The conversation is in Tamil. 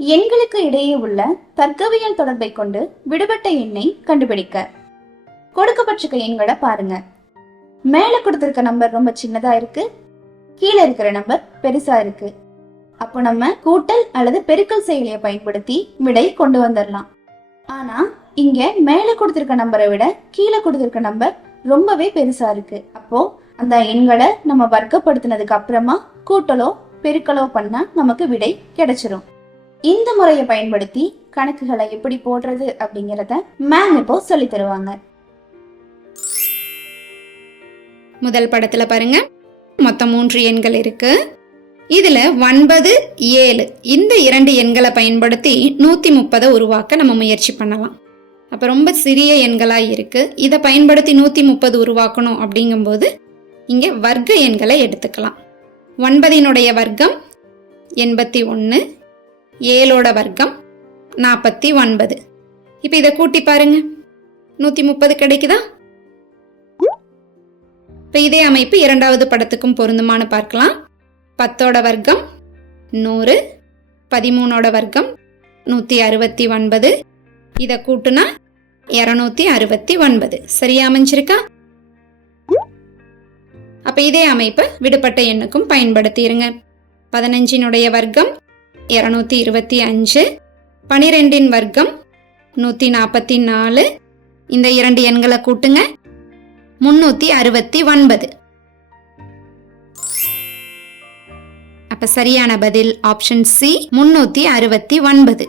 எண்களுக்கு இடையே உள்ள தர்க்கவியல் தொடர்பை கொண்டு விடுபட்ட எண்ணை கண்டுபிடிக்க. கொடுக்கப்பட்டிருக்க எண்களை பாருங்க. மேல கொடுத்திருக்க நம்பர் ரொம்ப சின்னதா இருக்கு, கீழே இருக்கிற நம்பர் பெருசா இருக்கு. அப்போ நம்ம கூட்டல் அல்லது பெருக்கல் செயலியை பயன்படுத்தி விடை கொண்டு வந்துடலாம். ஆனா இங்க மேல கொடுத்திருக்க நம்பரை விட கீழே கொடுத்திருக்க நம்பர் ரொம்பவே பெருசா இருக்கு. அப்போ அந்த எண்களை நம்ம வர்க்கப்படுத்தினதுக்கு அப்புறமா கூட்டலோ பெருக்கலோ பண்ணா நமக்கு விடை கிடைச்சிரும். இந்த முறையை பயன்படுத்தி கணக்குகளை எப்படி போடுறது அப்படிங்கறத மேம் இப்போ சொல்லி தருவாங்க. முதல் படத்துல பாருங்க, மொத்தம் 3 எண்கள் இருக்கு. இதுல 9, 7 இந்த 2 எண்களை பயன்படுத்தி 130 உருவாக்க நம்ம முயற்சி பண்ணலாம். அப்ப ரொம்ப சிறிய எண்களா இருக்கு. இதை பயன்படுத்தி 130 உருவாக்கணும் அப்படிங்கும்போது இங்க வர்க்க எண்களை எடுத்துக்கலாம். 9 வர்க்கம் 81, 7 வர்க்கம் 49. இப்ப இதை கூட்டி பாருங்க, 130 கிடைக்குதா? இப்ப இதே அமைப்பு இரண்டாவது படத்துக்கும் பொருந்துமானு பார்க்கலாம். 10 வர்க்கம் 100, 13 வர்க்கம் 169. இதை கூட்டுனா 269. சரியா அமைஞ்சிருக்கா? அப்ப இதே அமைப்பு விடுபட்ட எண்ணுக்கும் பயன்படுத்திருங்க. 15 வர்க்கம் 225, 12 வர்க்கம் 144. இந்த 2 எண்களை கூட்டுங்க, 369. அப்ப சரியான பதில் ஆப்ஷன் சி, 369.